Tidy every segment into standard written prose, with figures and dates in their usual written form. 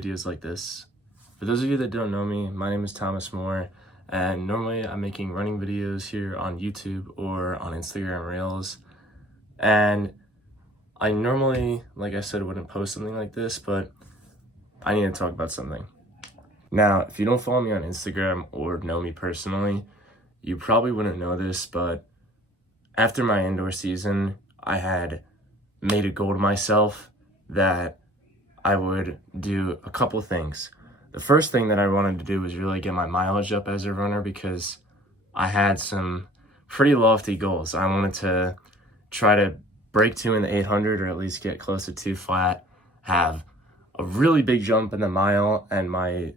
videos like this. For those of you that don't know me, my name is Thomas Moore, and normally I'm making running videos here on YouTube or on Instagram Reels. And I normally, like I said, wouldn't post something like this, but I need to talk about something. Now, if you don't follow me on Instagram or know me personally, you probably wouldn't know this, but after my indoor season, I had made a goal to myself that I would do a couple things. The first thing that I wanted to do was really get my mileage up as a runner because I had some pretty lofty goals. I wanted to try to break 2 in the 800 or at least get close to 2 flat, have a really big jump in the mile, and my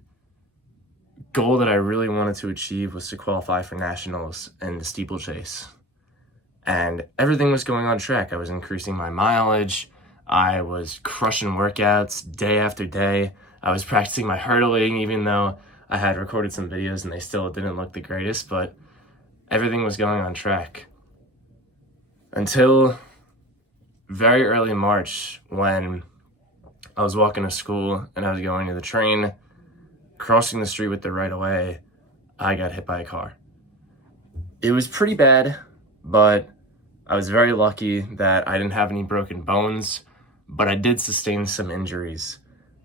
goal that I really wanted to achieve was to qualify for nationals in the steeplechase. And everything was going on track. I was increasing my mileage. I was crushing workouts day after day. I was practicing my hurdling, even though I had recorded some videos and they still didn't look the greatest, but everything was going on track. Until very early March, when I was walking to school and I was going to the train, crossing the street with the right of way, I got hit by a car. It was pretty bad, but I was very lucky that I didn't have any broken bones, but I did sustain some injuries.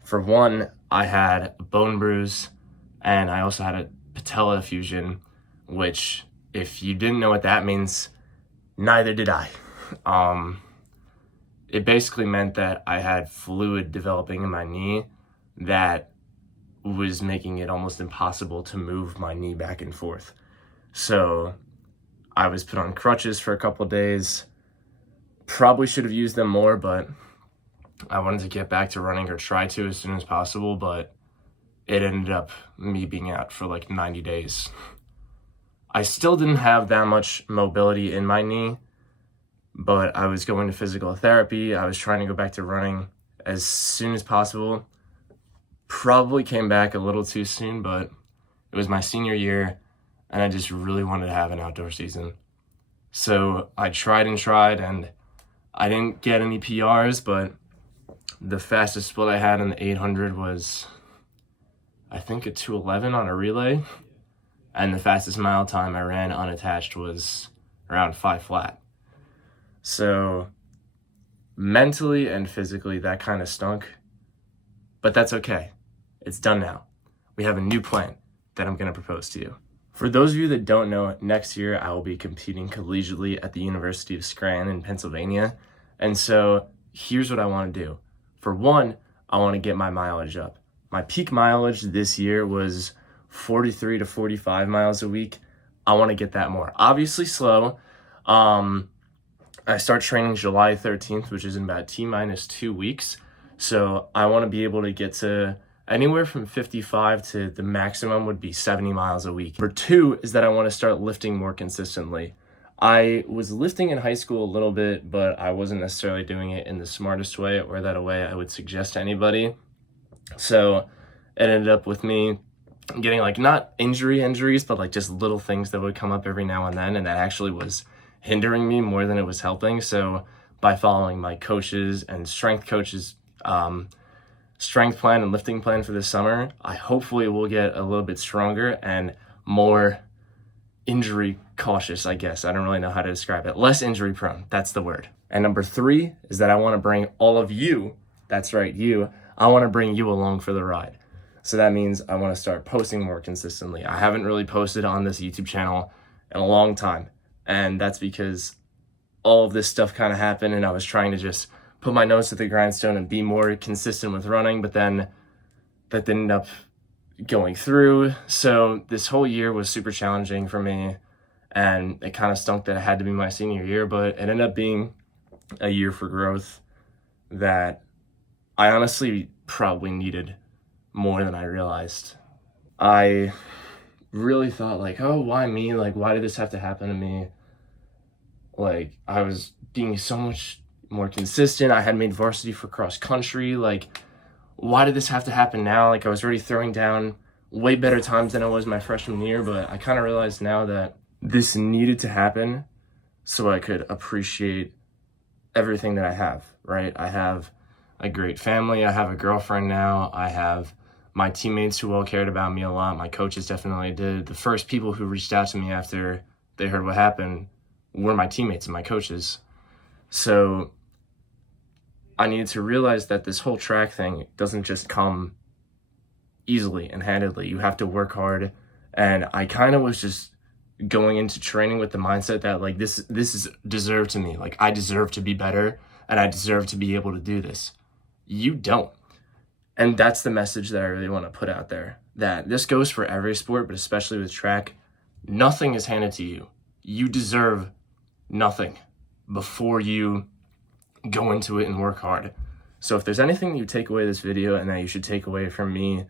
For one, I had a bone bruise, and I also had a patella fusion, which, if you didn't know what that means, neither did I. It basically meant that I had fluid developing in my knee that was making it almost impossible to move my knee back and forth. So I was put on crutches for a couple of days. Probably should have used them more, but I wanted to get back to running, or try to, as soon as possible, but it ended up me being out for like 90 days. I still didn't have that much mobility in my knee, but I was going to physical therapy. I was trying to go back to running as soon as possible. Probably came back a little too soon, but it was my senior year, and I just really wanted to have an outdoor season. So I tried, and I didn't get any PRs, but the fastest split I had in the 800 was, I think, a 2:11 on a relay, and the fastest mile time I ran unattached was around 5 flat. So mentally and physically, that kind of stunk, but that's okay. It's done now. We have a new plan that I'm going to propose to you. For those of you that don't know, next year I will be competing collegiately at the University of Scranton in Pennsylvania. And so here's what I want to do. For one, I want to get my mileage up. My peak mileage this year was 43 to 45 miles a week. I want to get that more. Obviously slow. I start training July 13th, which is in about T-2 weeks. So I want to be able to get to anywhere from 55 to the maximum would be 70 miles a week. Number 2 is that I want to start lifting more consistently. I was lifting in high school a little bit, but I wasn't necessarily doing it in the smartest way, or that a way I would suggest to anybody. So it ended up with me getting like not injuries, but like just little things that would come up every now and then, and that actually was hindering me more than it was helping. So by following my coaches and strength coaches, strength plan and lifting plan for this summer, I hopefully will get a little bit stronger and more injury cautious, I guess. I don't really know how to describe it. Less injury prone, that's the word. And number 3 is that I want to bring all of you, that's right, you, I want to bring you along for the ride. So that means I want to start posting more consistently. I haven't really posted on this YouTube channel in a long time, and that's because all of this stuff kind of happened, and I was trying to just put my nose to the grindstone and be more consistent with running, but then that didn't end up going through. So this whole year was super challenging for me, and it kind of stunk that it had to be my senior year, but it ended up being a year for growth that I honestly probably needed more than I realized. I really thought like, oh, why me? Like, why did this have to happen to me? Like, I was being so much more consistent. I had made varsity for cross country. Like, why did this have to happen now? Like, I was already throwing down way better times than I was my freshman year, but I kind of realized now that this needed to happen so I could appreciate everything that I have, right? I have a great family. I have a girlfriend now. I have my teammates who all cared about me a lot. My coaches definitely did. The first people who reached out to me after they heard what happened were my teammates and my coaches. So I needed to realize that this whole track thing doesn't just come easily and handedly. You have to work hard. And I kind of was just going into training with the mindset that like this is deserved to me. Like I deserve to be better and I deserve to be able to do this. You don't. And that's the message that I really want to put out there, that this goes for every sport, but especially with track. Nothing is handed to you. You deserve nothing before you go into it and work hard. So if there's anything you take away this video and that you should take away from me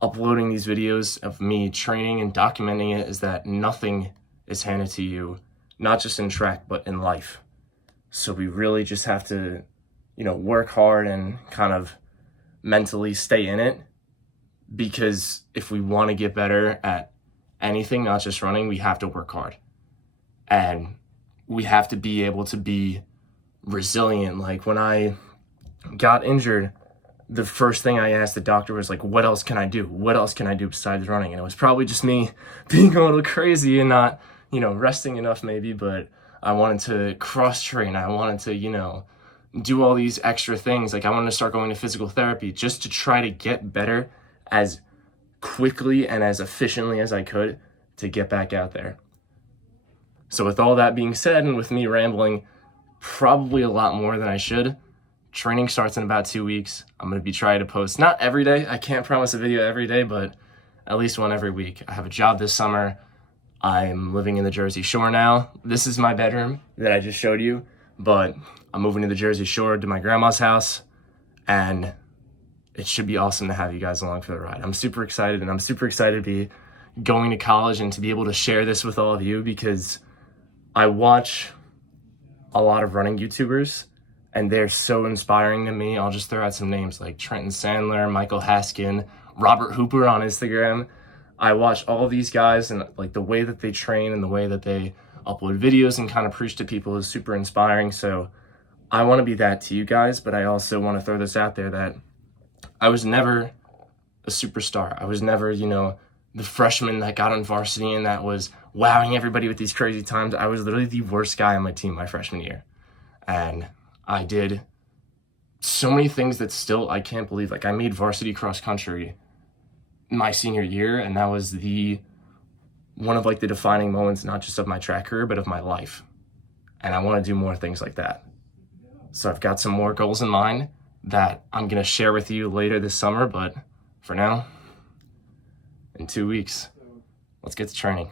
uploading these videos of me training and documenting it, is that nothing is handed to you, not just in track, but in life. So we really just have to, work hard and kind of mentally stay in it, because if we want to get better at anything, not just running, we have to work hard. And we have to be able to be resilient. Like when I got injured, the first thing I asked the doctor was like, what else can I do? What else can I do besides running? And it was probably just me being a little crazy and not, resting enough maybe, but I wanted to cross train. I wanted to, do all these extra things. Like I wanted to start going to physical therapy just to try to get better as quickly and as efficiently as I could to get back out there. So with all that being said, and with me rambling probably a lot more than I should, training starts in about 2 weeks. I'm going to be trying to post, not every day. I can't promise a video every day, but at least one every week. I have a job this summer. I'm living in the Jersey Shore now. This is my bedroom that I just showed you, but I'm moving to the Jersey Shore to my grandma's house, and it should be awesome to have you guys along for the ride. I'm super excited, and I'm super excited to be going to college and to be able to share this with all of you, because I watch a lot of running YouTubers, and they're so inspiring to me. I'll just throw out some names like Trenton Sandler, Michael Haskin, Robert Hooper on Instagram. I watch all of these guys, and like the way that they train and the way that they upload videos and kind of preach to people is super inspiring. So I want to be that to you guys, but I also want to throw this out there that I was never a superstar. I was never, the freshman that got on varsity and that was wowing everybody with these crazy times. I was literally the worst guy on my team my freshman year. And I did so many things that still I can't believe. Like I made varsity cross country my senior year, and that was one of like the defining moments, not just of my track career, but of my life. And I want to do more things like that. So I've got some more goals in mind that I'm going to share with you later this summer, but for now, in 2 weeks, let's get to training.